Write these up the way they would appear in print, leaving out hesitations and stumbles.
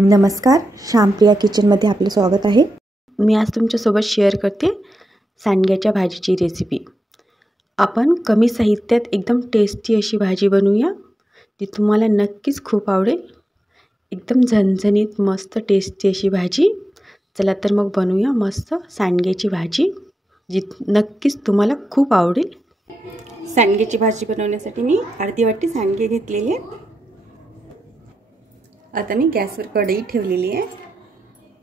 नमस्कार, श्यामप्रिया किचनमध्ये आपले स्वागत आहे। मी आज तुमच्यासोबत शेअर करते सांडग्याच्या भाजीची रेसिपी। आपण कमी साहित्यात एकदम टेस्टी अशी भाजी बनवूया, ती तुम्हाला नक्कीच खूप आवडेल। एकदम झणझणीत मस्त टेस्टी अशी भाजी। चला तर मग बनवूया मस्त सांडग्याची भाजी, जी नक्कीच तुम्हाला खूप आवडेल। सांडग्याची भाजी बनवण्यासाठी मी अर्धी वाटी सांडगे घेतलेले आहेत। आता मी गॅसवर कढई ठेवलेली आहे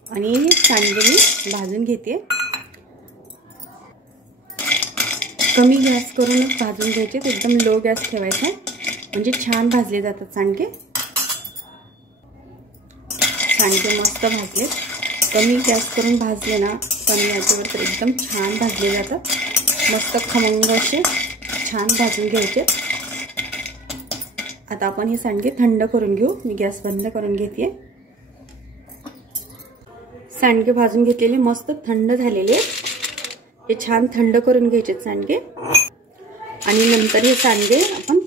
आणि हे सांडगे मी भाजून घेते। कमी गॅस करूनच भाजून घ्यायचे, एकदम लो गॅस ठेवायचा म्हणजे छान भाजले जातात सांडगे। सांडगे मस्त भाजले, कमी गॅस करून भाजले ना, कमी याच्यावर तर एकदम छान भाजले जातात। मस्त खमंग असे छान भाजून घ्यायचे। आता आपण हे सांडगे थंड करून घेऊ। मी गॅस बंद करून घेते। सांडगे भाजून घेतलेले मस्त थंड झालेले, हे छान थंड करून घ्यायचे सांडगे। आणि नंतर हे सांडगे आपण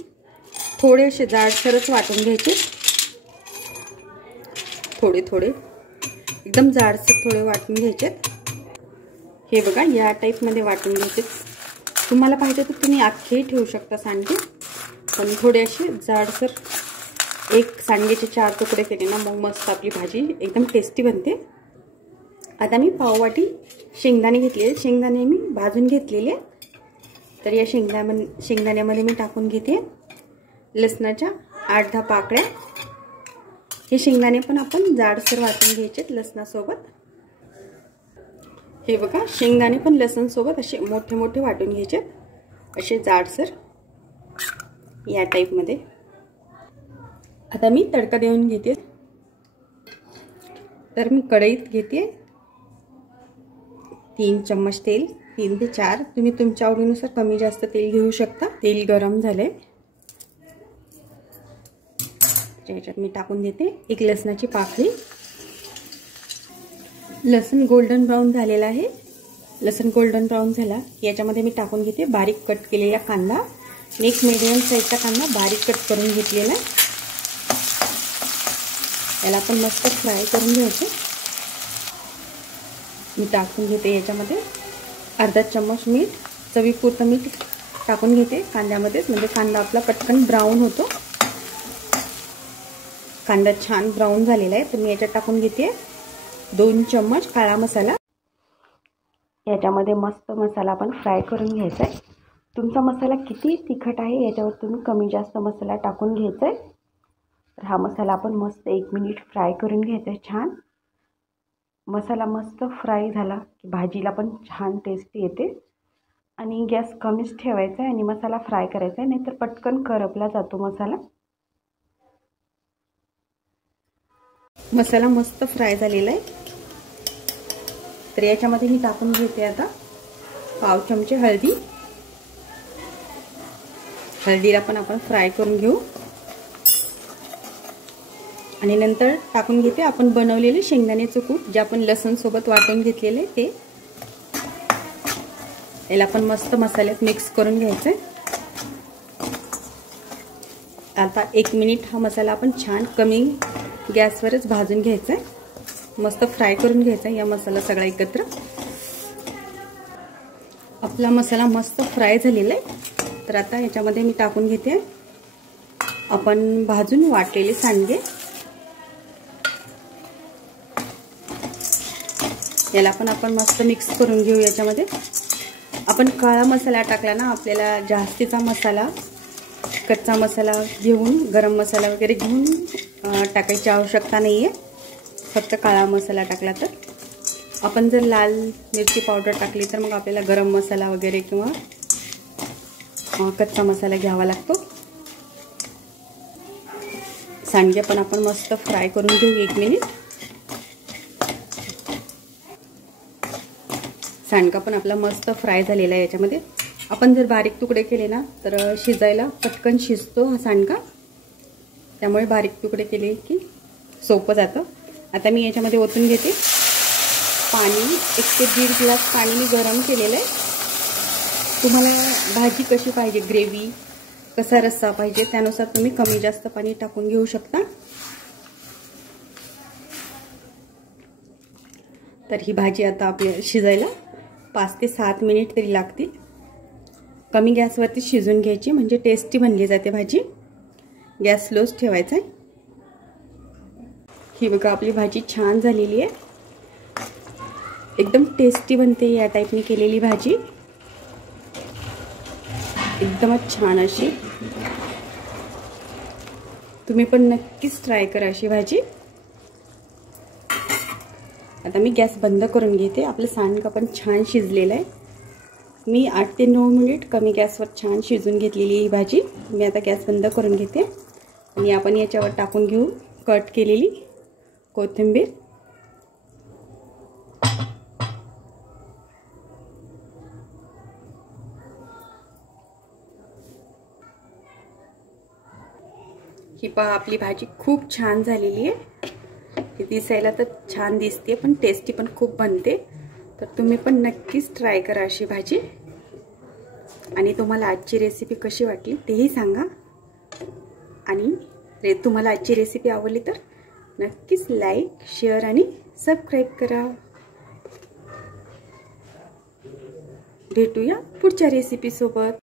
थोडे असे जाडसरच वाटून घ्यायचे, थोडे थोडे एकदम जाडसर थोडे वाटून घ्यायचे। हे बघा, या टाइप मध्ये वाटून घ्यायचे। तुम्हाला पाहिजे तर तुम्ही अख्खे ठेवू शकता सांडगे, पण थोडे असे जाडसर। एक सांडगेचे 4 तुकडे केले ना, मग मस्त आपली भाजी एकदम टेस्टी बनते। आता मी पाववाटी शेंगदाणे घेतलेले, शेंगदाणे मी भाजून घेतलेले। तर या शेंगदाण्यामध्ये मी टाकून घेते लसणाच्या 8-10 पाकळ्या। हे शेंगदाणे पण आपण जाडसर वाटून घ्यायचे लसणासोबत। हे बघा, शेंगदाणे पण लसण सोबत असे मोठे मोठे वाटून घ्यायचे, असे जाडसर या टाइप मध्ये। आता मी तडका देऊन घेते। तर मी कढईत घेते 3 चम्मच तेल, 3 ते 4, तुम्ही तुमच्या आवडीनुसार कमी जास्त तेल घेऊ शकता। तेल गरम झाले, याच्यात मी टाकून देते एक लसणाची पाकळी। लसूण गोल्डन ब्राउन झालेला आहे। लसूण गोल्डन ब्राउन झाला, याच्यामध्ये मी टाकून घेते बारीक कट केलेला कांदा। एक मीडियम साईजचा कांदा बारीक कट करून घेतलेला। याला आपण मस्त फ्राय करून घ्यायचं। मी टाकून घेते याच्यामध्ये अर्धा चम्मच मीठ, चवीपुरतं मीठ टाकून घेते कांद्यामध्ये, म्हणजे कांदा आपला पटकन ब्राऊन होतो। कांदा छान ब्राऊन झालेला आहे, तर मी याच्यात टाकून घेते 2 चम्मच काळा मसाला। याच्यामध्ये मस्त मसाला आपण फ्राय करून घ्यायचा आहे। तुमचा मसाला किती तिखट आहे याच्यावर तुम्ही कमी जास्त मसाला टाकून घ्यायचा आहे। तर हा मसाला आपण मस्त 1 मिनिट फ्राय करून घ्यायचा आहे छान। मसाला मस्त फ्राय झाला की भाजीला पण छान टेस्ट येते। आणि गॅस कमीच ठेवायचा आहे आणि मसाला फ्राय करायचा आहे, नाहीतर पटकन करपला जातो मसाला। मसाला मस्त फ्राय झालेला आहे, तर याच्यामध्ये मी टाकून घेते आता पाव चमचे हळदी। हळदीला पण आपण फ्राय करून घेऊ आणि नंतर टाकून घेते आपण बनवलेले शेंगदाण्याचे कूट, जे आपण लसूण सोबत वाटून घेतलेले ते। याला आपण मस्त मसाल्यात मिक्स करून घ्यायचं। आता 1 मिनिट हा मसाला आपण छान कमी गॅसवरच भाजून घ्यायचा आहे, मस्त फ्राय करून घ्यायचा या मसाला सगळा एकत्र। आपला मसाला मस्त फ्राय झालेला आहे, तर आता याच्यामध्ये मी टाकून घेते आपण भाजून वाटलेले सांडगे। याला पण आपण मस्त मिक्स करून घेऊ। याच्यामध्ये आपण काळा मसाला टाकला ना, आपल्याला जास्तीचा मसाला कच्चा मसाला घेऊन गरम मसाला वगैरे घेऊन टाकायची आवश्यकता नाही आहे। फक्त काळा मसाला टाकला तर, आपण जर लाल मिरची पावडर टाकली तर मग आपल्याला गरम मसाला वगैरे किंवा कच्चा मसाला घ्यावा लागतो। सांडगे पण आपण मस्त फ्राय करून घेऊ 1 मिनिट। सांडगा पण आपला मस्त फ्राय झालेला आहे। याच्यामध्ये आपण जर बारीक तुकडे केले ना, तर शिजायला पटकन शिजतो हा सांडगा, त्यामुळे बारीक तुकडे केले की सोपं जातं। आता मी याच्यामध्ये ओतून घेते पाणी, 1 ते 1.5 ग्लास पाणी मी गरम केलेलं आहे। तुम्हाला भाजी कशी पाहिजे, ग्रेव्ही कसा रस्सा पाहिजे, त्यानुसार तुम्ही कमी जास्त पाणी टाकून घेऊ शकता। तर ही भाजी आता आपल्याला शिजायला 5 ते 7 मिनिट तरी लागतील. कमी गॅसवरती शिजून घ्यायची म्हणजे टेस्टी बनली जाते भाजी. गॅस स्लोच ठेवायचा आहे. ही बघा आपली भाजी छान झालेली आहे. एकदम टेस्टी बनते या टाईपने केलेली भाजी. एकदमच छान अशी. तुम्ही पण नक्कीच ट्राय करा अशी भाजी. आता मी गॅस बंद करून घेते. आपलं सांडगं पण छान शिजलेलं आहे. मी 8 ते 9 मिनिट कमी गॅसवर छान शिजून घेतलेली ही भाजी. मी आता गॅस बंद करून घेते आणि आपण याच्यावर टाकून घेऊ कट केलेली कोथिंबीर. ही पहा आपली भाजी खूप छान झालेली आहे. ही दिसायला तर छान दिसते पण टेस्टी पण खूप बनते. तर तुम्ही पण नक्कीच ट्राय करा अशी भाजी. आणि तुम्हाला आजची रेसिपी कशी वाटली तेही सांगा. आणि तुम्हाला आजची रेसिपी आवडली तर नक्कीच लाईक, शेअर आणि सबस्क्राईब करा. भेटूया पुढच्या रेसिपी सोबत.